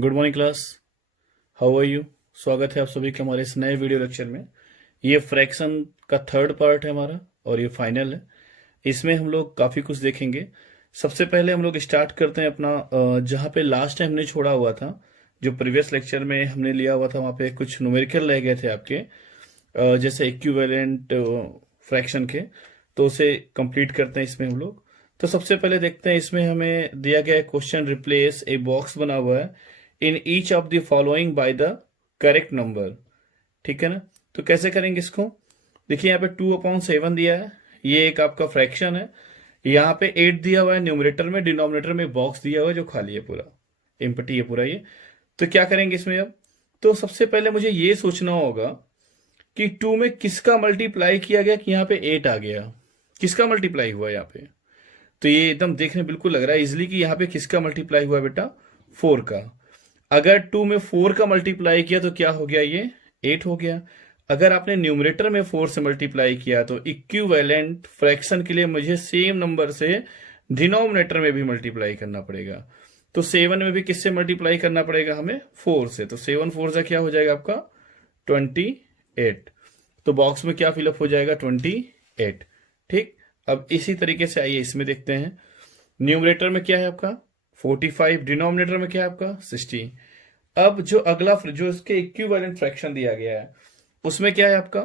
Good morning class. How are you. स्वागत है आप सभी के हमारे इस नए वीडियो लेक्चर में। ये फ्रैक्शन का थर्ड पार्ट है हमारा और ये फाइनल है। इसमें हम लोग काफ़ी कुछ देखेंगे। सबसे पहले हम लोग स्टार्ट करते हैं अपना जहाँ पे लास्ट टाइम हमने छोड़ा हुआ था, जो प्रीवियस लेक्चर में हमने लिया हुआ था, वहाँ पे कुछ न्यूमेरिकल रह गए थे आपके, जैसे इक्विवेलेंट फ्रैक्शन के। तो उसे कंप्लीट करते हैं इसमें हम लोग। तो सबसे पहले देखते हैं, इसमें हमें दिया गया है क्वेश्चन, रिप्लेस ए बॉक्स बना हुआ है in each of the following by the correct number. ठीक है ना। तो कैसे करेंगे इसको, देखिए यहाँ पे 2/7 दिया है, ये एक आपका फ्रैक्शन है। यहाँ पे 8 दिया हुआ है न्यूमरेटर में, डिनोमिनेटर में बॉक्स दिया हुआ है जो खाली है, पूरा एम्प्टी है पूरा ये। तो क्या करेंगे इसमें अब, तो सबसे पहले मुझे ये सोचना होगा कि 2 में किसका मल्टीप्लाई किया गया कि यहाँ पे 8 आ गया, किसका मल्टीप्लाई हुआ यहाँ पे। तो ये एकदम देखने बिल्कुल लग रहा है इजिली कि यहाँ पे किसका मल्टीप्लाई हुआ बेटा, 4 का। अगर 2 में 4 का मल्टीप्लाई किया तो क्या हो गया, ये 8 हो गया। अगर आपने न्यूमरेटर में 4 से मल्टीप्लाई किया तो इक्विवेलेंट फ्रैक्शन के लिए मुझे सेम नंबर से डिनोमिनेटर में भी मल्टीप्लाई करना पड़ेगा। तो 7 में भी किससे मल्टीप्लाई करना पड़ेगा हमें, 4 से। तो 7 4 से क्या हो जाएगा आपका 28। तो बॉक्स में क्या फिलअप हो जाएगा, 28। ठीक। अब इसी तरीके से आइए इसमें देखते हैं। न्यूमरेटर में क्या है आपका 45, डिनोमिनेटर में क्या है आपका 60। अब जो अगला जो इसके इक्विवेलेंट फ्रैक्शन दिया गया है उसमें क्या है आपका,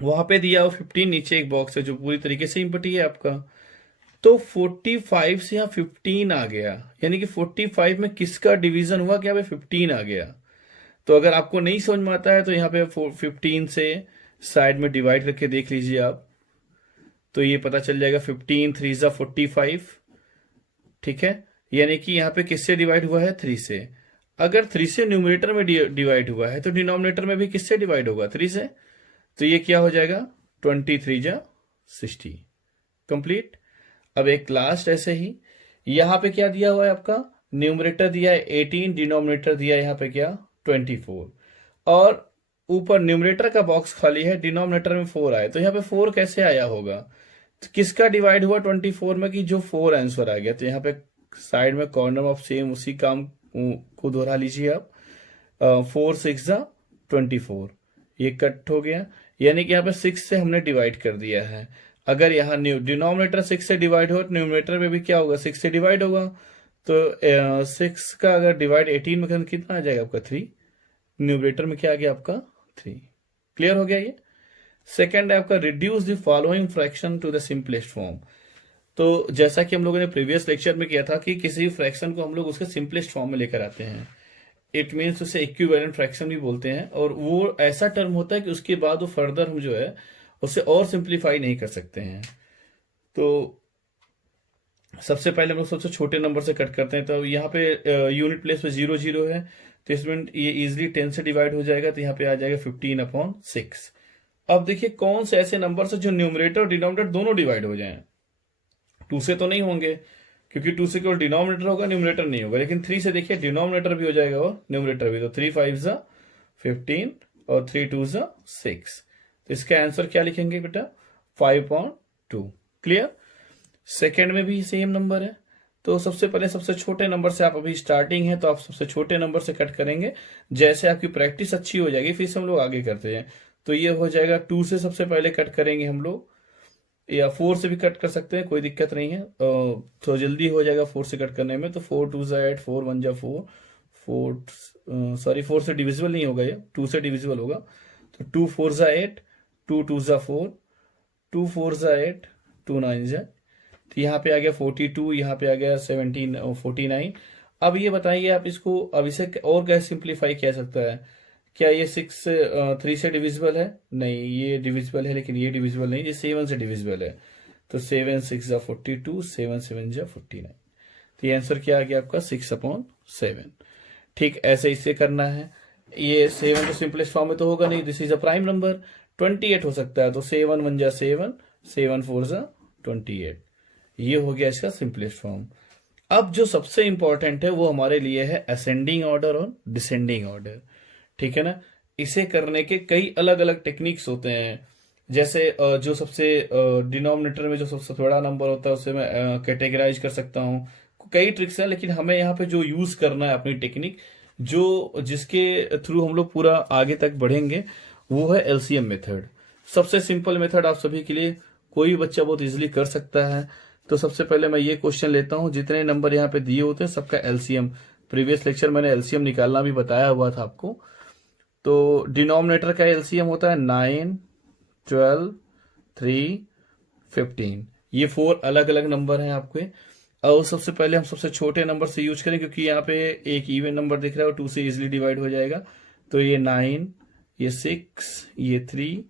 वहां पे दिया हुआ 15, नीचे एक बॉक्स है जो पूरी तरीके से इम्पटी है आपका। तो 45 से यहाँ 15 आ गया, यानी कि 45 में किसका डिवीजन हुआ, क्या 15 आ गया। तो अगर आपको नहीं समझ में आता है तो यहाँ पे 15 से साइड में डिवाइड करके देख लीजिए आप, तो ये पता चल जाएगा 15 3 जा 45। ठीक है, यानी कि यहाँ पे किससे डिवाइड हुआ है, 3 से। अगर 3 से न्यूमरेटर में डिवाइड हुआ है तो डिनोमिनेटर में भी किससे डिवाइड होगा, 3 से। तो ये क्या हो जाएगा 23 जा 60। कंप्लीट। अब एक लास्ट ऐसे ही, यहां पे क्या दिया हुआ है आपका, न्यूमरेटर दिया है 18, डिनोमिनेटर दिया है यहाँ पे क्या 24, और ऊपर न्यूमरेटर का बॉक्स खाली है, डिनोमिनेटर में 4 आए। तो यहाँ पे 4 कैसे आया होगा, तो किसका डिवाइड हुआ 24 में, कि जो 4 आंसर आ गया। तो यहाँ पे साइड में कॉर्नर ऑफ सेम उसी काम को दोहरा लीजिए आप। 4 6 जा 24, ये कट हो गया, यानी कि यहाँ पे 6 से हमने डिवाइड कर दिया है। अगर यहाँ डिनोमिनेटर 6 से डिवाइड हो तो न्यूमरेटर में भी क्या होगा, 6 से डिवाइड होगा। तो 6 का अगर डिवाइड 18 में कितना आ जाएगा आपका 3, न्यूमरेटर में क्या आ गया आपका 3। क्लियर हो गया ये। सेकेंड है आपका, reduce the following fraction to the simplest form. तो जैसा कि हम लोगों ने प्रीवियस लेक्चर में किया था कि किसी फ्रैक्शन को हम लोग उसके सिंपलेस्ट फॉर्म में लेकर आते हैं, इट मीन्स उसे इक्विवेलेंट फ्रैक्शन भी बोलते हैं। और वो ऐसा टर्म होता है कि उसके बाद वो फर्दर हम जो है उसे और सिंप्लीफाई नहीं कर सकते हैं। तो सबसे पहले हम लोग सबसे छोटे नंबर से कट करते हैं। तो यहाँ पे यूनिट प्लेस पे 0 0 है, तो इसमें ये इजिली 10 से डिवाइड हो जाएगा, तो यहाँ पे आ जाएगा 15/6। अब देखिए कौन से ऐसे नंबर से जो न्यूमरेटर और डिनोमिनेटर दोनों डिवाइड हो जाएं। 2 से तो नहीं होंगे, क्योंकि 2 से केवल डिनोमिनेटर होगा, न्यूमरेटर नहीं होगा। लेकिन 3 से देखिए डिनोमिनेटर भी हो जाएगा और न्यूमरेटर भी। तो 3 5 जा 15 और 3 2 जा 6। तो इसका आंसर क्या लिखेंगे बेटा, 5/2। क्लियर। सेकेंड में भी सेम नंबर है। तो सबसे पहले सबसे छोटे नंबर से, आप अभी स्टार्टिंग है तो आप सबसे छोटे नंबर से कट करेंगे। जैसे आपकी प्रैक्टिस अच्छी हो जाएगी फिर से हम लोग आगे करते हैं। तो ये हो जाएगा 2 से सबसे पहले कट करेंगे हम लोग, या 4 से भी कट कर सकते हैं, कोई दिक्कत नहीं है। तो जल्दी हो जाएगा 4 से कट करने में। तो 4 2 जा 8, 4 1 जा 4, 4 से डिविजिबल नहीं होगा, ये 2 से डिविजिबल होगा। तो 2 4 जा 8, 2 2 जा 4, 2 4 जा 8, 2 9 जा। तो यहाँ पे आ गया 42, यहाँ पे आ गया 49। अब ये बताइए आप इसको, अब इसे और कैसे सिंप्लीफाई किया सकता है। क्या ये 6 3 से डिविजिबल है, नहीं ये डिविजिबल है, लेकिन ये डिविजिबल नहीं, ये 7 से डिविजिबल है। तो 7 6 जा 42, 7 7 जा 49। तो ये आंसर क्या आ गया आपका 6/7। ठीक, ऐसे इसे करना है। ये 7 तो सिंपलेस्ट फॉर्म में तो होगा नहीं, this is a prime number, 28 हो सकता है। तो 7 1 जा 7, 7 4 जा 28। ये हो गया इसका सिंपलेस्ट फॉर्म। अब जो सबसे इंपॉर्टेंट है वो हमारे लिए है असेंडिंग ऑर्डर और डिसेंडिंग ऑर्डर। ठीक है ना। इसे करने के कई अलग अलग टेक्निक्स होते हैं। जैसे जो सबसे डिनोमिनेटर में जो सबसे बड़ा नंबर होता है उसे मैं कैटेगराइज कर सकता हूँ, कई ट्रिक्स हैं, लेकिन हमें यहाँ पे जो यूज करना है अपनी टेक्निक, जो जिसके थ्रू हम लोग पूरा आगे तक बढ़ेंगे, वो है एलसीएम मेथड। सबसे सिंपल मेथड आप सभी के लिए, कोई भी बच्चा बहुत इजीली कर सकता है। तो सबसे पहले मैं ये क्वेश्चन लेता हूं, जितने नंबर यहाँ पे दिए होते हैं सबका एलसीएम। प्रीवियस लेक्चर मैंने एलसीएम निकालना भी बताया हुआ था आपको। तो डिनोमिनेटर का एलसीएम होता है 9, 12, 3, 15। ये 4 अलग अलग नंबर हैं आपके। और सबसे पहले हम सबसे छोटे नंबर से यूज करें, क्योंकि यहाँ पे एक इवन नंबर दिख रहा है और 2 से इजिली डिवाइड हो जाएगा। तो ये 9, ये 6, ये 3,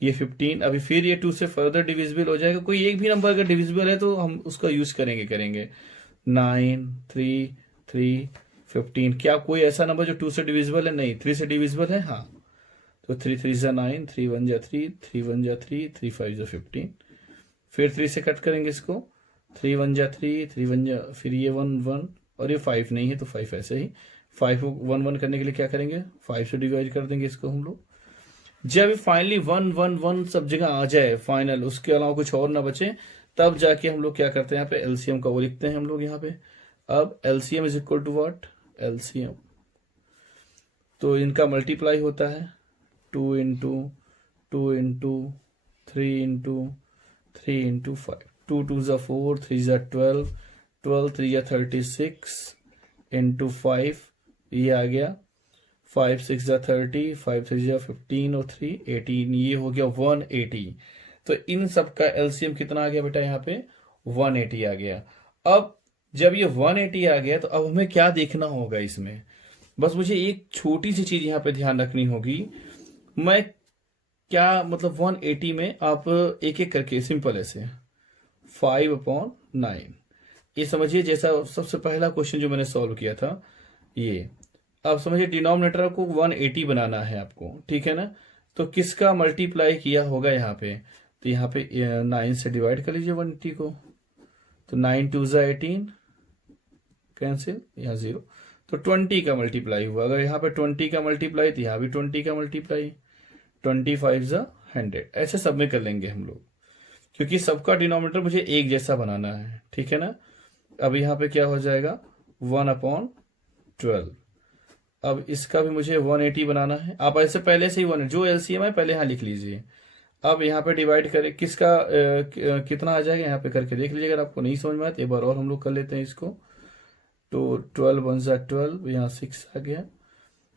ये 15। अभी फिर ये 2 से फर्दर डिविजिबल हो जाएगा। कोई एक भी नंबर अगर डिविजिबल है तो हम उसका यूज करेंगे 9, 3, 3, 15। क्या कोई ऐसा नंबर जो 2 से डिविजिबल है? नहीं। 3 से डिविजिबल है, हाँ। तो 3 3 जा 9, 3 1 जा 3, 3 1 जा 3, 3 5 जा 15। फिर 3 से कट करेंगे इसको, 3 1 जा 3, 3 1 जा, फिर ये 1 1 और ये 5 नहीं है तो 5 ऐसे ही। 5 1 1 करने के लिए क्या करेंगे? 5 से डिवाइड कर देंगे इसको हम लोग। जब फाइनली 1 1 1 सब जगह आ जाए फाइनल, उसके अलावा कुछ और ना बचे, तब जाके हम लोग क्या करते हैं? यहाँ पे एलसीएम का वो लिखते हैं हम लोग यहाँ पे। अब LCM is equal to what? LCM तो इनका मल्टीप्लाई होता है 2 इंटू 2 इंटू 3 इंटू 3 इंटू 5। 2 2 जा 4, 3 जा 12, 12 3 जा 36 इंटू 5, ये आ गया 5 6 जा 30, 5 3 जा 15 और 3 18। ये हो गया 180। तो इन सब का एलसीएम कितना आ गया बेटा? यहाँ पे 180 आ गया। अब जब ये 180 आ गया तो अब हमें क्या देखना होगा इसमें? बस मुझे एक छोटी सी चीज यहाँ पे ध्यान रखनी होगी। मैं क्या मतलब 180 में आप एक एक करके सिंपल ऐसे 5/9, ये समझिए जैसा सबसे पहला क्वेश्चन जो मैंने सॉल्व किया था ये। अब समझिए डिनोमिनेटर को 180 बनाना है आपको, ठीक है ना? तो किसका मल्टीप्लाई किया होगा यहाँ पे? तो यहाँ पे 9 से डिवाइड कर लीजिए 180 को। तो 9 2 जा 18, कैंसिल, यहाँ 0। तो 20 का मल्टीप्लाई हुआ। अगर यहाँ पे 20 का मल्टीप्लाई तो यहाँ भी 20 का मल्टीप्लाई। 25 जा 100। ऐसे सब में कर लेंगे हम लोग, क्योंकि सबका डिनोमिनेटर मुझे एक जैसा बनाना है, ठीक है ना? अब यहाँ पे क्या हो जाएगा? 1/12। अब इसका भी मुझे 180 बनाना है। आप ऐसे पहले से ही जो एलसीएम है पहले यहाँ लिख लीजिए। अब यहाँ पे डिवाइड करें, किसका कितना आ जाएगा यहाँ पे करके देख लीजिए। अगर आपको नहीं समझ में आए तो एक बार और हम लोग कर लेते हैं इसको। तो 12 1 जा 12, यहाँ 6 आ गया।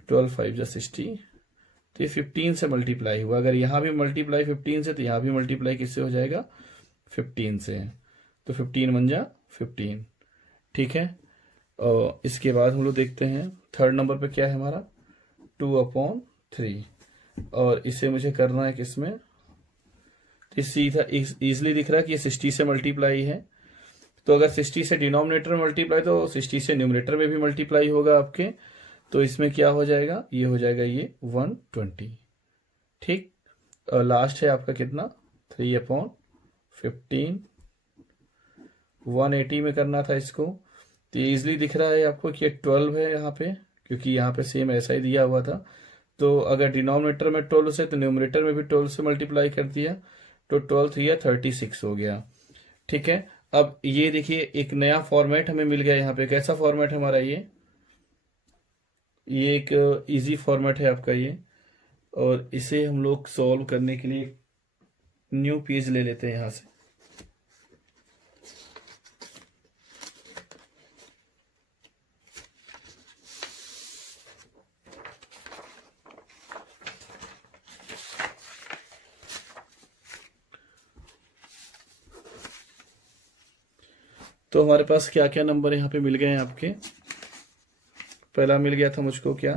12 5 जा 60। तो ये 15 से मल्टीप्लाई हुआ। अगर यहाँ भी मल्टीप्लाई 15 से, तो यहाँ भी मल्टीप्लाई किससे हो जाएगा? 15 से। तो 15 1 जा 15, ठीक है। और इसके बाद हम लोग देखते हैं थर्ड नंबर पे क्या है हमारा? 2/3। और इसे मुझे करना है किसमें? तो सीधा इजिली दिख रहा है कि ये 60 से मल्टीप्लाई है। तो अगर 60 से डिनोमिनेटर मल्टीप्लाई, तो 60 से न्यूमरेटर में भी मल्टीप्लाई होगा आपके। तो इसमें क्या हो जाएगा? ये हो जाएगा ये 120, ठीक। और लास्ट है आपका कितना? 3/15। 180 में करना था इसको। तो ये इजिली दिख रहा है आपको कि 12 है यहाँ पे, क्योंकि यहाँ पे सेम ऐसा ही दिया हुआ था। तो अगर डिनोमिनेटर में 12 से, तो न्यूमरेटर में भी 12 से मल्टीप्लाई कर दिया। तो 12 3 36 हो गया, ठीक है। अब ये देखिए एक नया फॉर्मेट हमें मिल गया यहाँ पे। कैसा फॉर्मेट है हमारा ये एक इजी फॉर्मेट है आपका ये। और इसे हम लोग सॉल्व करने के लिए न्यू पेज ले लेते हैं यहाँ से। तो हमारे पास क्या क्या नंबर यहाँ पे मिल गए हैं आपके? पहला मिल गया था मुझको क्या?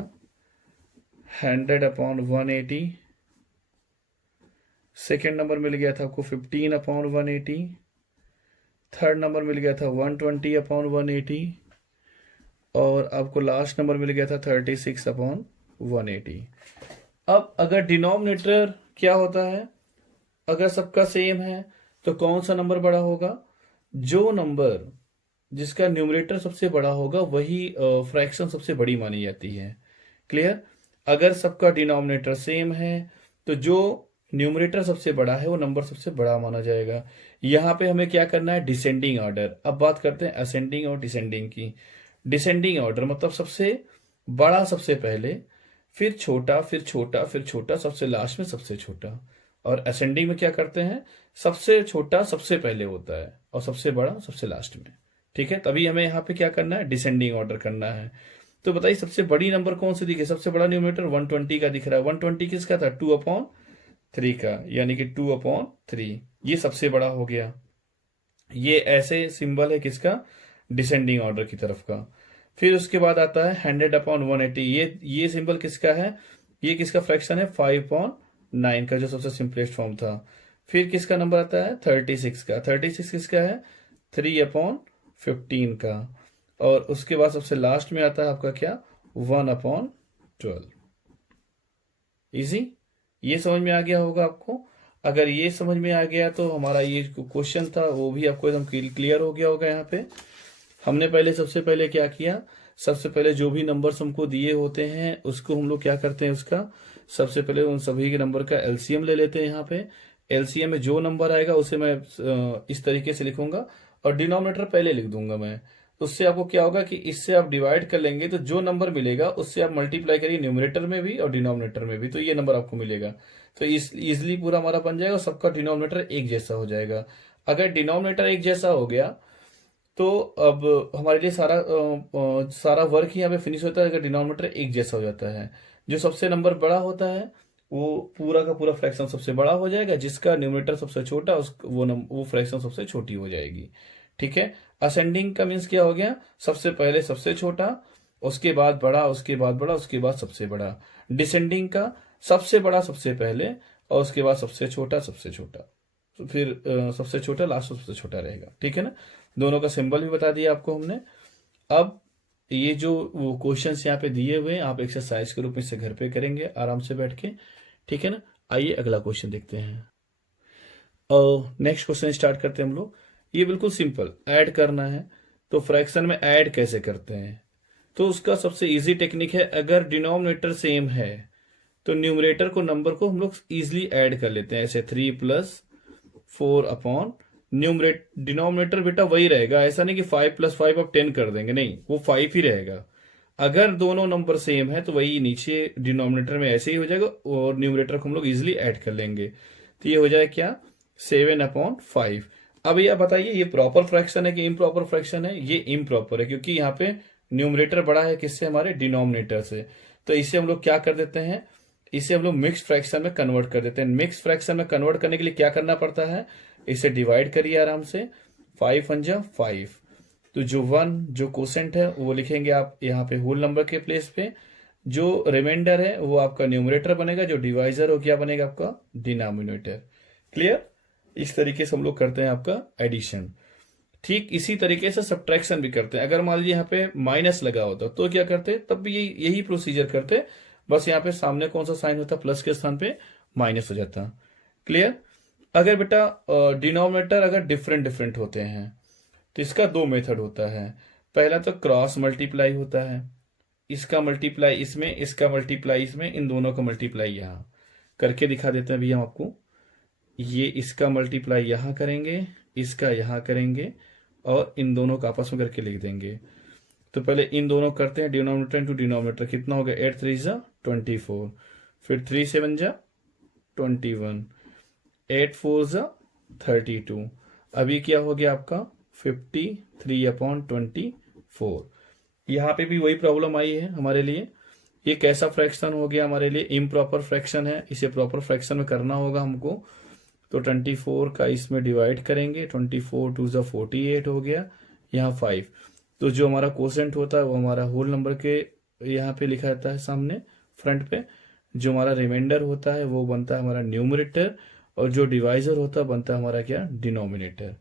100/180। सेकेंड नंबर मिल गया था आपको 15/180। थर्ड नंबर मिल गया था 120/180। और आपको लास्ट नंबर मिल गया था 36/180। अब अगर डिनोमिनेटर क्या होता है, अगर सबका सेम है तो कौन सा नंबर बड़ा होगा? जो नंबर जिसका न्यूमरेटर सबसे बड़ा होगा वही फ्रैक्शन सबसे बड़ी मानी जाती है। क्लियर? अगर सबका डिनोमिनेटर सेम है तो जो न्यूमरेटर सबसे बड़ा है वो नंबर सबसे बड़ा माना जाएगा। यहाँ पे हमें क्या करना है, डिसेंडिंग ऑर्डर। अब बात करते हैं असेंडिंग और डिसेंडिंग की। डिसेंडिंग ऑर्डर मतलब सबसे बड़ा सबसे पहले, फिर छोटा, फिर छोटा, फिर छोटा, सबसे लास्ट में सबसे छोटा। और असेंडिंग में क्या करते हैं, सबसे छोटा सबसे पहले होता है और सबसे बड़ा सबसे लास्ट में। ठीक है, तभी हमें यहाँ पे क्या करना है, डिसेंडिंग ऑर्डर करना है। तो बताइए सबसे बड़ी नंबर कौन सी दिखे, सबसे बड़ा न्यूमरेटर 120 का दिख रहा है। 120 किसका था, 2/3 का, यानी कि 2/3, ये सबसे बड़ा हो गया। ये ऐसे सिंबल है किसका, डिसेंडिंग ऑर्डर की तरफ का। फिर उसके बाद आता है 100/180, ये सिंबल किसका है, ये किसका फ्रैक्शन है, 5/9 का, जो सबसे सिंपलेस्ट फॉर्म था। फिर किसका नंबर आता है, 36 का। 36 किसका है, 3/15 का। और उसके बाद सबसे लास्ट में आता है आपका क्या, 1/12। इजी, ये समझ में आ गया होगा आपको। अगर ये समझ में आ गया तो हमारा ये क्वेश्चन था वो भी आपको एकदम क्लियर हो गया होगा। यहाँ पे हमने पहले सबसे पहले क्या किया, सबसे पहले जो भी नंबर्स हमको दिए होते हैं उसको हम लोग क्या करते हैं, उसका सबसे पहले उन सभी के नंबर का एलसीएम ले लेते हैं। यहाँ पे एलसीएम में जो नंबर आएगा उसे मैं इस तरीके से लिखूंगा और डिनोमिनेटर पहले लिख दूंगा मैं। उससे आपको क्या होगा कि इससे आप डिवाइड कर लेंगे तो जो नंबर मिलेगा उससे आप मल्टीप्लाई करिए न्यूमरेटर में भी और डिनोमिनेटर में भी, तो ये नंबर आपको मिलेगा। तो इजिली पूरा हमारा बन जाएगा, सबका डिनोमिनेटर एक जैसा हो जाएगा। अगर डिनोमिनेटर एक जैसा हो गया तो अब हमारे लिए सारा वर्क ही यहाँ पे फिनिश होता है अगर डिनोमिनेटर एक जैसा हो जाता है। जो सबसे नंबर बड़ा होता है वो पूरा का पूरा फ्रैक्शन सबसे बड़ा हो जाएगा, जिसका न्यूमरेटर सबसे छोटा वो फ्रैक्शन सबसे छोटी हो जाएगी। ठीक है, असेंडिंग का मीन्स क्या हो गया, सबसे पहले सबसे छोटा, उसके बाद बड़ा, उसके बाद बड़ा, उसके बाद सबसे बड़ा। डिसेंडिंग का सबसे बड़ा सबसे पहले और उसके बाद सबसे छोटा सबसे छोटा, तो फिर सबसे छोटा लास्ट सबसे छोटा रहेगा। ठीक है ना, दोनों का सिंबल भी बता दिया आपको हमने। अब ये जो वो क्वेश्चंस यहाँ पे दिए हुए हैं आप एक्सरसाइज के रूप में इसे घर पे करेंगे आराम से बैठ के। ठीक है ना, आइए अगला क्वेश्चन देखते हैं। नेक्स्ट क्वेश्चन स्टार्ट करते हैं हम लोग। ये बिल्कुल सिंपल, ऐड करना है। तो फ्रैक्शन में ऐड कैसे करते हैं, तो उसका सबसे इजी टेक्निक है, अगर डिनोमिनेटर सेम है तो न्यूमरेटर को नंबर को हम लोग इजिली ऐड कर लेते हैं। ऐसे 3+4 अपॉन डिनोमिनेटर बेटा वही रहेगा, ऐसा नहीं कि 5+5 आप 10 कर देंगे, नहीं, वो 5 ही रहेगा। अगर दोनों नंबर सेम है तो वही नीचे डिनोमिनेटर में ऐसे ही हो जाएगा और न्यूमरेटर को हम लोग इजिली ऐड कर लेंगे। तो ये हो जाए क्या, 7/5। अब ये बताइए ये प्रॉपर फ्रैक्शन है कि इम्प्रॉपर फ्रैक्शन है, ये इम्प्रॉपर है क्योंकि यहाँ पे न्यूमरेटर बड़ा है किससे, हमारे डिनोमिनेटर से। तो इसे हम लोग क्या कर देते हैं, इसे हम लोग मिक्स फ्रैक्शन में कन्वर्ट कर देते हैं। मिक्स फ्रैक्शन में कन्वर्ट करने के लिए क्या करना पड़ता है, इसे डिवाइड करिए आराम से, 5×5। तो जो 1 जो कोसेंट है वो लिखेंगे आप यहाँ पे होल नंबर के प्लेस पे, जो रिमाइंडर है वो आपका न्यूमरेटर बनेगा, जो डिवाइजर हो क्या बनेगा आपका डिनोमिनेटर। क्लियर, इस तरीके से हम लोग करते हैं आपका एडिशन। ठीक इसी तरीके से सब्ट्रैक्शन भी करते हैं। अगर मान लीजिए यहाँ पे माइनस लगा होता तो क्या करते, तब भी यही प्रोसीजर करते, बस यहाँ पे सामने कौन सा साइन होता, प्लस के स्थान पे माइनस हो जाता। क्लियर। अगर बेटा डिनोमिनेटर अगर डिफरेंट डिफरेंट होते हैं तो इसका दो मेथड होता है। पहला तो क्रॉस मल्टीप्लाई होता है, इसका मल्टीप्लाई इसमें, इसका मल्टीप्लाई इसमें, इन दोनों का मल्टीप्लाई यहां करके दिखा देते हैं अभी हम आपको। ये इसका मल्टीप्लाई यहां करेंगे, इसका यहां करेंगे और इन दोनों का आपस में करके लिख देंगे। तो पहले इन दोनों करते हैं, डिनोमिनेटर इंटू डिनोमिनेटर, कितना हो गया, 8 3 24, फिर 3 7 21, 8 4 32। अभी क्या हो गया आपका 53/24। यहाँ पे भी वही प्रॉब्लम आई है हमारे लिए। ये कैसा फ्रैक्शन हो गया हमारे लिए, इम्प्रॉपर फ्रैक्शन है, इसे प्रॉपर फ्रैक्शन में करना होगा हमको। तो 24 का इसमें डिवाइड करेंगे, 24 2 48 हो गया, यहाँ 5। तो जो हमारा कोसेंट होता है वो हमारा होल नंबर के यहाँ पे लिखा जाता है सामने फ्रंट पे। जो हमारा रिमाइंडर होता है वो बनता है हमारा न्यूमरेटर और जो डिवाइजर होता है बनता है हमारा क्या, डिनोमिनेटर।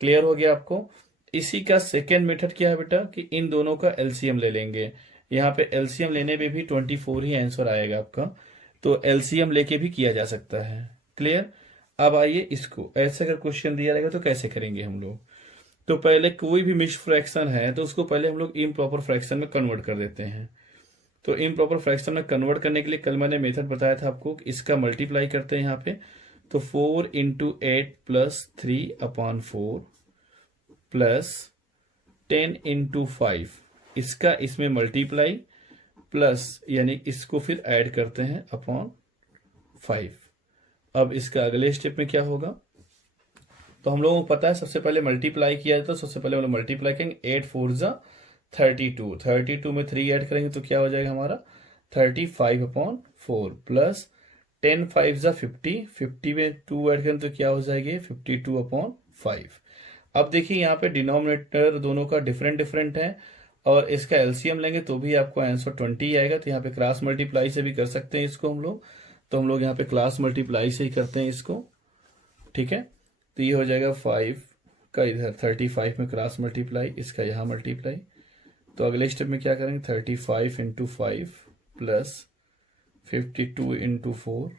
क्लियर हो गया आपको। इसी का सेकेंड मेथड क्या है बेटा कि इन दोनों का एलसीएम ले लेंगे। यहाँ पे एलसीएम लेने पे भी 24 ही आंसर आएगा आपका, तो एलसीएम लेके भी किया जा सकता है। क्लियर। अब आइए इसको, ऐसे अगर क्वेश्चन दिया रहेगा तो कैसे करेंगे हम लोग। तो पहले कोई भी मिक्स्ड फ्रैक्शन है तो उसको पहले हम लोग इम्प्रॉपर फ्रैक्शन में कन्वर्ट कर देते हैं। तो इम्प्रॉपर फ्रैक्शन में कन्वर्ट करने के लिए कल मैंने मेथड बताया था आपको, इसका मल्टीप्लाई करते हैं यहाँ पे, तो 4 × 8 + 3/4 प्लस 10 × 5 इसका इसमें मल्टीप्लाई प्लस यानी इसको फिर ऐड करते हैं अपॉन 5। अब इसका अगले स्टेप में क्या होगा, तो हम लोगों को पता है सबसे पहले मल्टीप्लाई किया जाता है। सबसे पहले हम लोग मल्टीप्लाई करेंगे 8 4 = 32, 32 में 3 ऐड करेंगे तो क्या हो जाएगा हमारा 35/4 प्लस 10 5 = 50, 50 में 2 ऐड करेंगे तो क्या हो जाएगी 52/5। अब देखिए यहाँ पे डिनोमिनेटर दोनों का डिफरेंट है और इसका एलसीएम लेंगे तो भी आपको आंसर 20 आएगा। तो यहाँ पे क्रॉस मल्टीप्लाई से भी कर सकते हैं इसको हम लोग, तो हम लोग यहाँ पे क्लास मल्टीप्लाई से ही करते हैं इसको, ठीक है। तो ये हो जाएगा 5 का इधर 35 में क्रॉस मल्टीप्लाई, इसका यहाँ मल्टीप्लाई। तो अगले स्टेप में क्या करेंगे 35 × 5 प्लस 52 × 4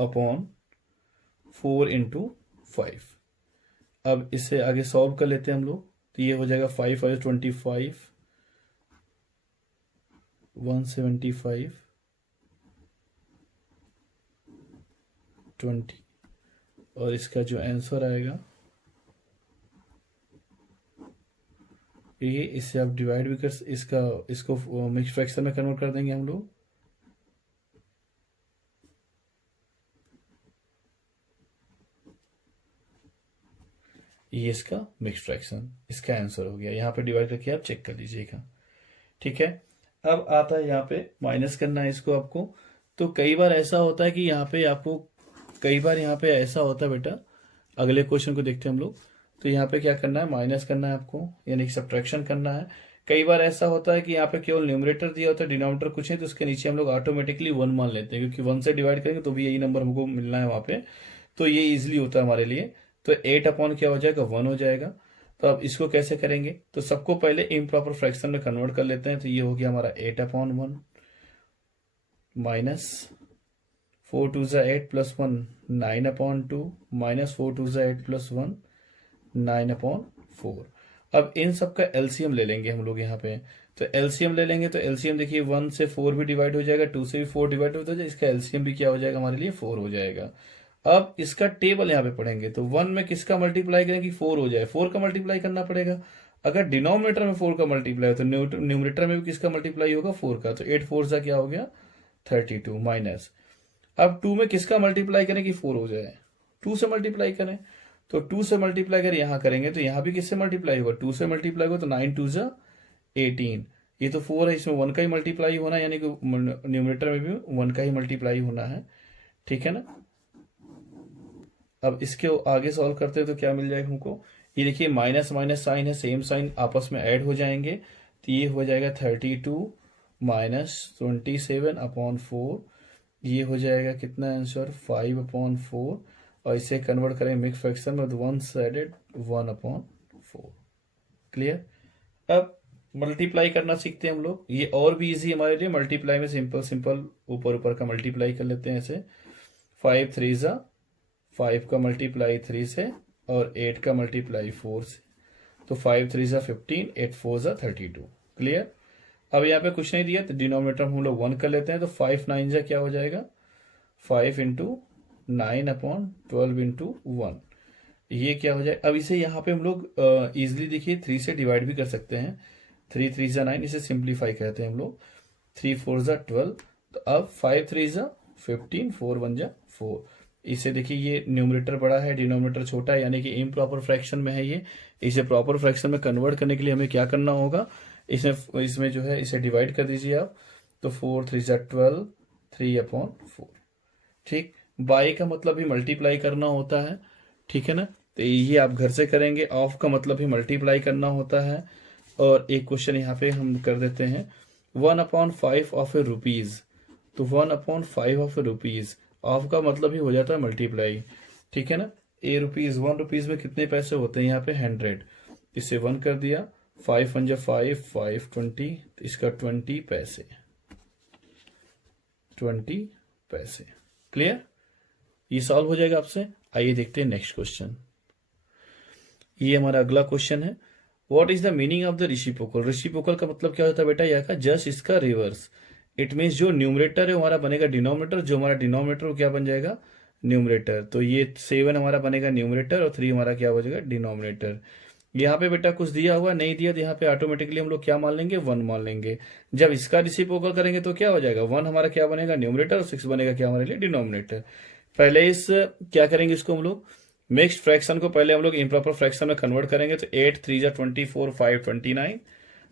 अपॉन 4 × 5। अब इसे आगे सॉल्व कर लेते हैं हम लोग। तो ये हो जाएगा 5 5 25 175 20 और इसका जो आंसर आएगा ये, इससे आप डिवाइड भी कर इसको मिक्स फ्रैक्शन में कन्वर्ट कर देंगे हम लोग। ये इसका मिक्स फ्रैक्शन, इसका आंसर हो गया। यहाँ पे डिवाइड करके आप चेक कर लीजिएगा, ठीक है। अब आता है यहाँ पे माइनस करना है इसको आपको। तो कई बार ऐसा होता है कि यहाँ पे आपको यहाँ पे ऐसा होता है बेटा, अगले क्वेश्चन को देखते हैं हम लोग। तो यहाँ पे क्या करना है माइनस करना है आपको, यानी कि सब्ट्रैक्शन करना है। कई बार ऐसा होता है कि यहाँ पे केवल न्यूमरेटर दिया होता है, डिनोमिनेटर कुछ है, तो उसके नीचे हम लोग ऑटोमेटिकली 1 मान लेते हैं, क्योंकि 1 से डिवाइड करेंगे तो भी यही नंबर हमको मिलना है वहां पे। तो ये इजिली होता है हमारे लिए। तो 8 अपॉन क्या हो जाएगा 1 हो जाएगा। तो अब इसको कैसे करेंगे, तो सबको पहले इम्प्रॉपर फ्रैक्शन में कन्वर्ट कर लेते हैं। तो ये हो गया हमारा 8/1 माइनस 4 2 = 8 + 1 9/2 माइनस 4 2 = 8 + 1 9/4। अब इन सब का एलसीएम ले लेंगे हम लोग यहाँ पे। तो एलसीएम ले लेंगे तो एलसीएम देखिए 1 से 4 भी डिवाइड हो जाएगा, 2 से भी 4 डिवाइड हो जाएगा, इसका एलसीएम भी क्या हो जाएगा हमारे लिए 4 हो जाएगा। अब इसका टेबल यहाँ पे पढ़ेंगे तो 1 में किसका मल्टीप्लाई करेंगे 4 हो जाए, 4 का मल्टीप्लाई करना पड़ेगा। अगर डिनोमिनेटर में 4 का मल्टीप्लाई हो तो न्यूमरेटर में भी किसका मल्टीप्लाई होगा 4 का। तो 8 4 सा क्या हो गया 32 माइनस, अब 2 में किसका मल्टीप्लाई करें कि 4 हो जाए, 2 से मल्टीप्लाई करें। तो 2 से मल्टीप्लाई कर यहां करेंगे तो यहां भी किससे मल्टीप्लाई होगा 2 से मल्टीप्लाई होगा। तो 9 2 = 18, ये तो 4 है, इसमें 1 का ही मल्टीप्लाई होना है, यानी कि न्यूमरेटर में भी 1 का ही मल्टीप्लाई होना है, ठीक है ना। अब इसके आगे सॉल्व करते हैं तो क्या मिल जाएगा हमको, ये देखिए माइनस माइनस साइन है, सेम साइन आपस में ऐड हो जाएंगे। तो ये हो जाएगा 32 - 27/4, ये हो जाएगा कितना आंसर 5/4 और इसे कन्वर्ट करें मिक्स फ्रैक्शन में तो 1 साइडेड 1/4। क्लियर। अब मल्टीप्लाई करना सीखते हैं हम लोग, ये और भी इजी हमारे लिए। मल्टीप्लाई में सिंपल ऊपर ऊपर का मल्टीप्लाई कर लेते हैं ऐसे। 5 3 = 5 का मल्टीप्लाई 3 से और 8 का मल्टीप्लाई 4 से। तो 5 3 = 15, 8 4 = 32। क्लियर। अब यहाँ पे कुछ नहीं दिया तो डिनोमिनेटर हम लोग 1 कर लेते हैं। तो 5 9 = क्या हो जाएगा 5 × 9/12 × 1, ये क्या हो जाए। अब इसे यहाँ पे हम लोग इजिली देखिए 3 से डिवाइड भी कर सकते हैं। 3 3 = 9, इसे सिंप्लीफाई कहते हैं हम लोग। 3 4 = 12। तो अब 5 3 = 15, 4 1 = 4। इसे देखिए ये न्यूमरेटर बड़ा है, डिनोमिनेटर छोटा है, यानी कि इम्प्रॉपर फ्रैक्शन में है ये। इसे प्रॉपर फ्रैक्शन में कन्वर्ट करने के लिए हमें क्या करना होगा, इसमें जो है इसे डिवाइड कर दीजिए आप। तो 4 3 = 12, 3/4। ठीक, बाई का मतलब भी मल्टीप्लाई करना होता है, ठीक है ना। तो ये आप घर से करेंगे। ऑफ का मतलब भी मल्टीप्लाई करना होता है। और एक क्वेश्चन यहाँ पे हम कर देते हैं 1/5 ऑफ ₹। तो 1/5 ऑफ ₹, ऑफ का मतलब ही हो जाता है मल्टीप्लाई, ठीक है ना। ₹1 1 रुपीज में कितने पैसे होते हैं यहाँ पे 100, इससे 1 कर दिया। 5 1 = 5, 5 20, इसका 20 पैसे, 20 पैसे। क्लियर, ये सॉल्व हो जाएगा आपसे। आइए देखते हैं नेक्स्ट क्वेश्चन। ये हमारा अगला क्वेश्चन है। What is the meaning of the reciprocal. Reciprocal का मतलब क्या होता है बेटा, यहाँ का जस्ट इसका रिवर्स। इट मीन्स जो न्यूमरेटर है हमारा बनेगा डिनोमिनेटर, जो हमारा डिनोमिनेटर वो क्या बन जाएगा, न्यूमरेटर। तो ये 7 हमारा बनेगा न्यूमरेटर और 3 हमारा क्या हो जाएगा, डिनोमिनेटर। यहाँ पे बेटा कुछ दिया हुआ नहीं दिया, तो यहाँ पे ऑटोमेटिकली हम लोग क्या मान लेंगे, 1 मान लेंगे। जब इसका रेसिप्रोकल करेंगे तो क्या हो जाएगा, 1 हमारा क्या बनेगा, न्यूमरेटर, और 6 बनेगा क्या हमारे लिए, डिनोमिनेटर। पहले इस क्या करेंगे, इसको हम लोग मिक्स्ड फ्रैक्शन को पहले हम लोग इम्प्रॉपर फ्रैक्शन में कन्वर्ट करेंगे। तो 8 3 जा 24, 5 29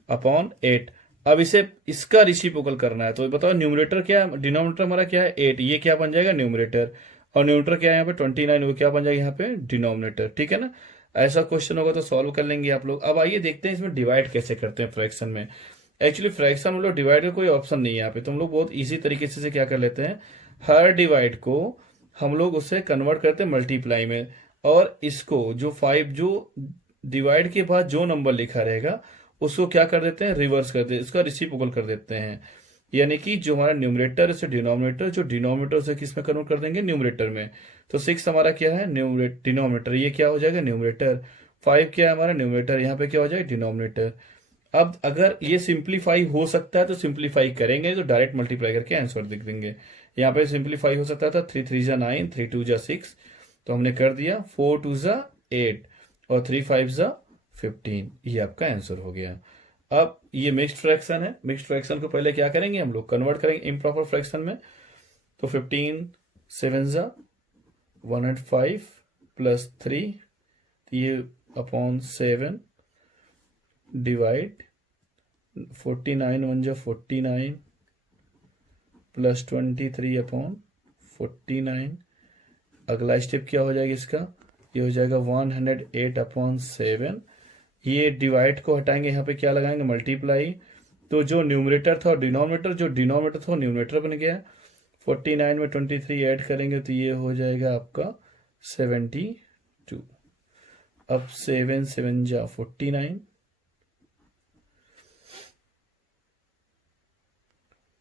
अपॉन 8। अब इसे इसका रेसिप्रोकल करना है, तो बताओ न्यूमरेटर क्या है, डिनोमिनेटर हमारा क्या है 8, ये क्या बन जाएगा न्यूमरेटर, और न्यूमरेटर क्या है यहाँ पे 29, वो क्या बन जाएगा यहाँ पे डिनोमिनेटर। ठीक है ना। ऐसा क्वेश्चन होगा तो सॉल्व कर लेंगे आप लोग। अब आइए देखते हैं इसमें डिवाइड कैसे करते हैं फ्रैक्शन में। एक्चुअली फ्रैक्शन में लोग डिवाइड का कोई ऑप्शन नहीं है यहाँ पे, तो हम लोग बहुत इजी तरीके से क्या कर लेते हैं, हर डिवाइड को हम लोग उससे कन्वर्ट करते हैं मल्टीप्लाई में, और इसको जो 5 जो डिवाइड के बाद जो नंबर लिखा रहेगा उसको क्या कर देते हैं, रिवर्स कर देते हैं, इसका रेसिप्रोकल कर देते हैं। यानी कि जो हमारा न्यूमरेटर है डिनोमिनेटर, जो डिनोमिनेटर से किस में कन्वर्ट कर देंगे, न्यूमरेटर में। तो 6 हमारा क्या है, डिनोमिनेटर, ये क्या हो जाएगा न्यूमरेटर। 5 क्या है हमारा न्यूमरेटर, यहाँ पे क्या हो जाएगा डिनोमिनेटर। अब अगर ये सिंप्लीफाई हो सकता है तो सिंप्लीफाई करेंगे, तो डायरेक्ट मल्टीप्लाई करके आंसर लिख देंगे। यहाँ पे सिंप्लीफाई हो सकता था, 3 3 जा 9, 3 2 जा 6, तो हमने कर दिया, 4 2 जा 8 और 3 5 जा 15, ये आपका आंसर हो गया। अब ये मिक्स्ड फ्रैक्शन है, मिक्स्ड फ्रैक्शन को पहले क्या करेंगे, हम लोग कन्वर्ट करेंगे इम्प्रॉपर फ्रैक्शन में। तो 15 7 जा 105 प्लस 3, ये अपॉन 7 डिवाइड 49 1 जा 49 प्लस 23 अपॉन 49। अगला स्टेप क्या हो जाएगा इसका, ये हो जाएगा 108 अपॉन 7। ये डिवाइड को हटाएंगे, यहाँ पे क्या लगाएंगे, मल्टीप्लाई। तो जो न्यूमरेटर था और डिनोमिनेटर, जो डिनोमिनेटर था न्यूमरेटर बन गया। 49 में 23 ऐड करेंगे तो ये हो जाएगा आपका 72। अब 7 7 जा 49,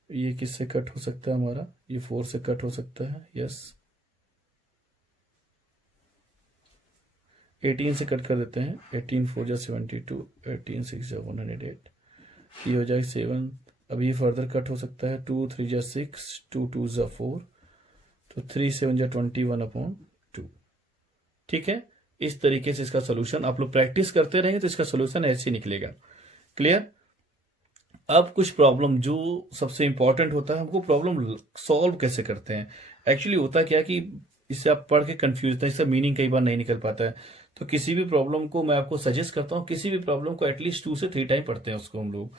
ये किससे कट हो सकता है हमारा, ये 4 से कट हो सकता है, यस 18 से कट कर देते हैं। 18 4 जा 72, 18 6 जा 108, ये हो जाएगा 7। अब ये फर्दर कट हो सकता है, 2 3 जा 6, 2 2 जा 4, तो 3 7 जा 21 अपॉन 2। ठीक है, इस तरीके से इसका सोल्यूशन आप लोग प्रैक्टिस करते रहेंगे तो इसका सोल्यूशन ऐसे ही निकलेगा। क्लियर। अब कुछ प्रॉब्लम जो सबसे इंपॉर्टेंट होता है, हमको प्रॉब्लम सॉल्व कैसे करते हैं। एक्चुअली होता क्या कि इससे आप पढ़ के कंफ्यूज होते हैं, इसका मीनिंग कई बार नहीं निकल पाता है। तो किसी भी प्रॉब्लम को मैं आपको सजेस्ट करता हूँ, किसी भी प्रॉब्लम को एटलीस्ट 2 से 3 टाइम पढ़ते हैं उसको हम लोग।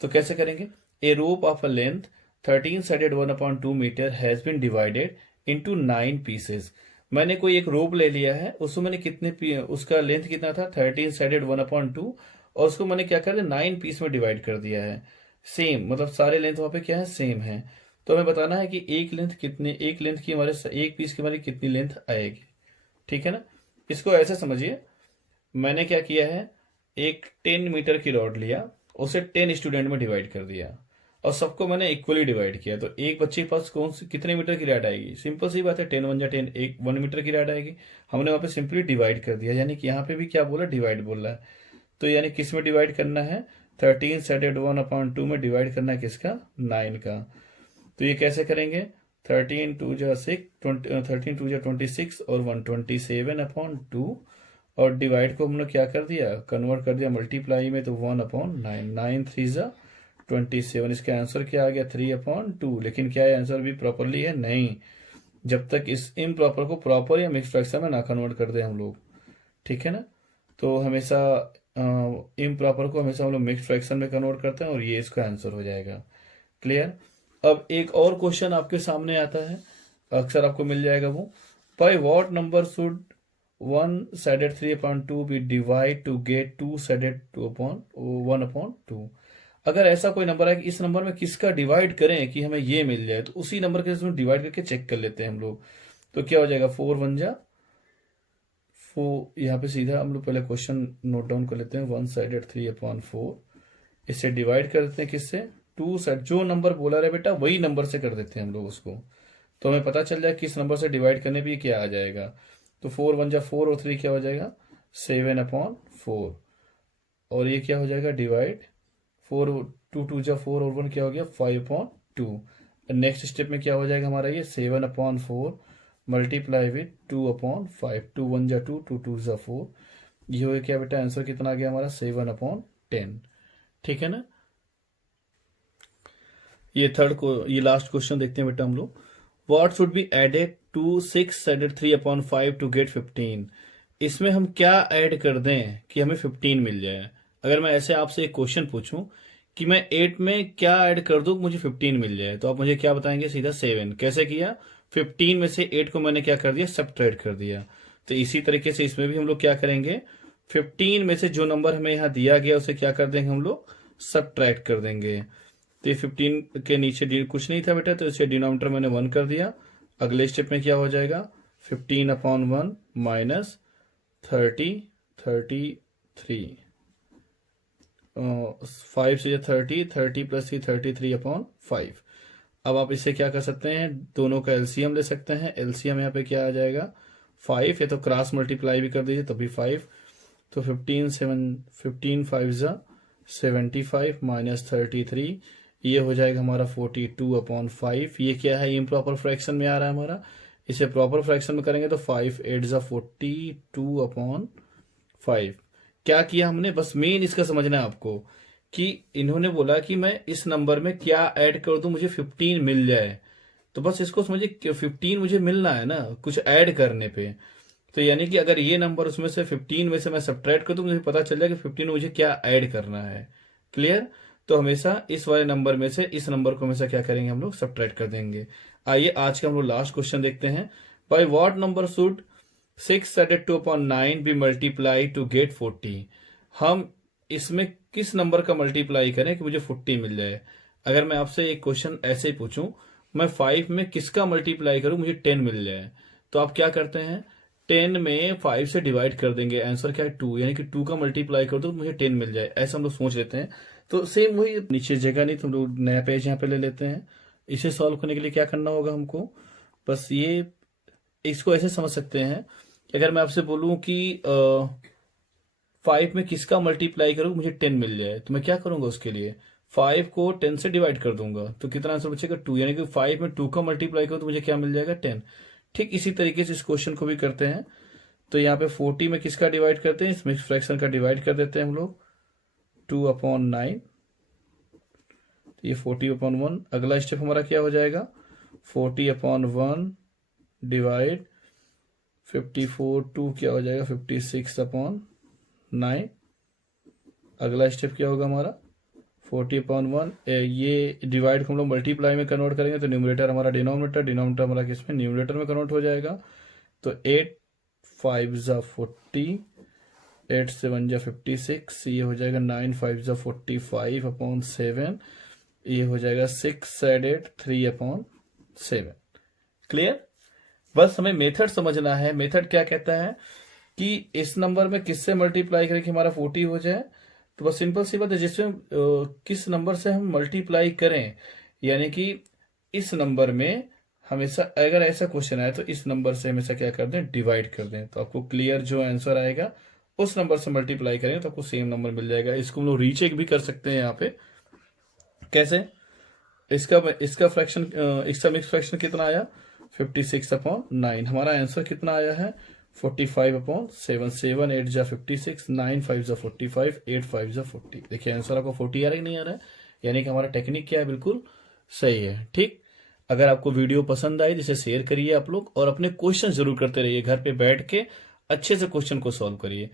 तो कैसे करेंगे, a rope of a length 13 sided 1/2 metre has been divided into 9 pieces. मैंने कोई एक रोप ले लिया है, उसको मैंने उसका लेंथ कितना था 13 साइडेड 1/2, और उसको मैंने क्या कर दिया 9 पीस में डिवाइड कर दिया है। सेम मतलब सारे लेंथ वहां पे क्या है, सेम है। तो हमें बताना है कि एक लेंथ की हमारे एक पीस की हमारी कितनी लेंथ आएगी। ठीक है ना। इसको ऐसे समझिए, मैंने क्या किया है, एक 10 मीटर की रॉड लिया, उसे 10 स्टूडेंट में डिवाइड कर दिया, और सबको मैंने इक्वली डिवाइड किया। तो एक बच्चे के पास कौन सी कितने मीटर की रॉड आएगी, सिंपल सी बात है 10 1 जा 10, 1 मीटर की रॉड आएगी। हमने वहां पे सिंपली डिवाइड कर दिया, यानी कि यहाँ पे भी क्या बोला, डिवाइड बोल रहा है। तो यानी किस में डिवाइड करना है, 13 साइडेड 1/2 में डिवाइड करना है किसका, 9 का। तो ये कैसे करेंगे, 13 2 जा 6, 13 2 जा 26 और 127/2, और डिवाइड को हमने क्या कर दिया, कन्वर्ट कर दिया मल्टीप्लाई में, तो 1/9, 9 3 जा 27। इसका आंसर क्या आ गया, 3/2। लेकिन क्या आंसर भी प्रॉपरली है, नहीं, जब तक इस इम्प्रॉपर को प्रॉपर या मिक्स फ्रैक्शन में ना कन्वर्ट कर दे हम लोग। ठीक है ना। तो हमेशा इम्प्रॉपर को हमेशा हम लोग मिक्स फ्रैक्शन में कन्वर्ट करते हैं, और ये इसका आंसर हो जाएगा। क्लियर। अब एक और क्वेश्चन आपके सामने आता है, अक्सर आपको मिल जाएगा वो, by what number should 1 sided 3/2 be divide to get 2 sided 1/2। अगर ऐसा कोई नंबर है कि इस नंबर में किसका डिवाइड करें कि हमें ये मिल जाए, तो उसी नंबर के इसमें डिवाइड करके चेक कर लेते हैं हम लोग। तो क्या हो जाएगा, 4 1 जा 4, यहाँ पे सीधा हम लोग पहले क्वेश्चन नोट डाउन कर लेते हैं, 1 साइडेड 3/4, इससे डिवाइड कर देते हैं किससे, 2 साइड, जो नंबर बोला रहे बेटा वही नंबर से कर देते हैं हम लोग उसको, तो हमें पता चल जाए किस नंबर से डिवाइड करने पे क्या आ जाएगा। तो 4 1 जा 4 और 3 क्या हो जाएगा, 7/4, और ये क्या हो जाएगा डिवाइड 4 2 2 जा 4 और 1 क्या हो गया, 5/2। 2। नेक्स्ट स्टेप में क्या हो जाएगा हमारा, ये 7/4 मल्टीप्लाई विथ 2/5, 2 1 जा 2, 2 2 जा 4, ये हो गया क्या बेटा, आंसर कितना आ गया हमारा 7/10। ठीक है ना। ये ये लास्ट क्वेश्चन देखते हैं बेटा हम लोग। What should be added to 6 added 3/5 to get 15। इसमें हम क्या ऐड कर दें कि हमें 15 मिल जाए। अगर मैं ऐसे आपसे एक क्वेश्चन पूछूं कि मैं 8 में क्या ऐड कर दूं मुझे 15 मिल जाए, तो आप मुझे क्या बताएंगे, सीधा 7। कैसे किया, 15 में से 8 को मैंने क्या कर दिया, सब्ट्रैक्ट कर दिया। तो इसी तरीके से इसमें भी हम लोग क्या करेंगे, 15 में से जो नंबर हमें यहाँ दिया गया उसे क्या कर देंगे हम लोग, सब्ट्रैक्ट कर देंगे। तो ये 15 के नीचे कुछ नहीं था बेटा, तो इसे डिनोमिनेटर मैंने 1 कर दिया। अगले स्टेप में क्या हो जाएगा, 15/1 माइनस 33, 5 से 30, 30 प्लस 3 33/5। अब आप इसे क्या कर सकते हैं, दोनों का एलसीएम ले सकते हैं। एलसीएम यहाँ पे क्या आ जाएगा 5, या तो क्रॉस मल्टीप्लाई भी कर दीजिए तभी 5। तो 15 5 जा 75 माइनस 33, ये हो जाएगा हमारा 42/5। ये क्या है, इम्प्रॉपर फ्रैक्शन में आ रहा है हमारा। इसे प्रॉपर फ्रैक्शन में करेंगे तो 5 8 जा 42/5। क्या किया हमने, बस मेन इसका समझना है आपको कि इन्होंने बोला कि मैं इस नंबर में क्या ऐड कर दूं मुझे 15 मिल जाए। तो बस इसको समझिए कि 15 मुझे मिलना है ना कुछ ऐड करने पे। तो यानी कि अगर ये नंबर उसमें से 15 में से मैं सब्ट्रैक्ट कर दूं, मुझे पता चल जाए कि 15 में मुझे क्या ऐड करना है। क्लियर। तो हमेशा इस वाले नंबर में से इस नंबर को हमेशा क्या करेंगे हम लोग, सब्ट्रैक्ट कर देंगे। आइए आज का हम लोग लास्ट क्वेश्चन देखते हैं। By what number should 6 added 2/9 be multiply to get 40। हम इसमें किस नंबर का मल्टीप्लाई करें कि मुझे 40 मिल जाए। अगर मैं आपसे एक क्वेश्चन ऐसे ही पूछूं, मैं 5 में किसका मल्टीप्लाई करूं मुझे 10 मिल जाए, तो आप क्या करते हैं, 10 में 5 से डिवाइड कर देंगे। आंसर क्या है 2, यानी कि 2 का मल्टीप्लाई कर दो तो मुझे 10 मिल जाए, ऐसा हम लोग सोच लेते हैं। तो सेम वही, नीचे जगह नहीं तो हम लोग नया पेज यहाँ पे ले लेते हैं। इसे सॉल्व करने के लिए क्या करना होगा हमको, बस ये इसको ऐसे समझ सकते हैं कि अगर मैं आपसे बोलूं कि 5 में किसका मल्टीप्लाई करूं मुझे 10 मिल जाए, तो मैं क्या करूंगा उसके लिए, 5 को 10 से डिवाइड कर दूंगा तो कितना आंसर बचेगा 2, यानी कि 5 में 2 का मल्टीप्लाई करूं तो मुझे क्या मिल जाएगा 10। ठीक इसी तरीके से इस क्वेश्चन को भी करते हैं। तो यहाँ पे 40 में किसका डिवाइड करते हैं, इस मिक्स फ्रैक्शन का डिवाइड कर देते हैं हम लोग 2/9। तो ये 40/1। अगला स्टेप हमारा क्या हो जाएगा, 40/1 डिवाइड 54, 2 क्या हो जाएगा 56/9। अगला स्टेप क्या होगा हमारा 40/1, ये डिवाइड को हम लोग मल्टीप्लाई में कन्वर्ट करेंगे तो न्यूमरेटर हमारा डिनोमिनेटर हमारा किसमें, न्यूमरेटर में कन्वर्ट हो जाएगा। तो 8 5 जा 40, 8 7 जा 56, ये हो जाएगा 9 5 जा 45/7, ये हो जाएगा 6 एडेड 3/7। क्लियर। बस हमें मेथड समझना है। मेथड क्या कहता है कि इस नंबर में किससे मल्टीप्लाई करें कि हमारा 40 हो जाए। तो बस सिंपल सी बात है, जिसमें किस नंबर से हम मल्टीप्लाई करें, यानी कि इस नंबर में हमेशा अगर ऐसा क्वेश्चन आए तो इस नंबर से हमेशा क्या कर दें, डिवाइड कर दें। तो आपको क्लियर जो आंसर आएगा उस नंबर से मल्टीप्लाई करें तो आपको सेम नंबर मिल जाएगा। इसको हम लोग रीचेक भी कर सकते हैं यहाँ पे। कैसे, इसका फ्रैक्शन, इसका मिक्स फ्रैक्शन कितना आया 56/9। हमारा आंसर कितना आया है 45/7। 7 8 जा 56, 9 5 जा 45, 8 5 जा 40। देखिए आंसर आपको 40 आ रहा है कि नहीं आ रहा है, यानी कि हमारा टेक्निक क्या है, बिल्कुल सही है। ठीक। अगर आपको वीडियो पसंद आई जिसे शेयर करिए आप लोग, और अपने क्वेश्चन जरूर करते रहिए, घर पे बैठ के अच्छे से क्वेश्चन को सॉल्व करिए।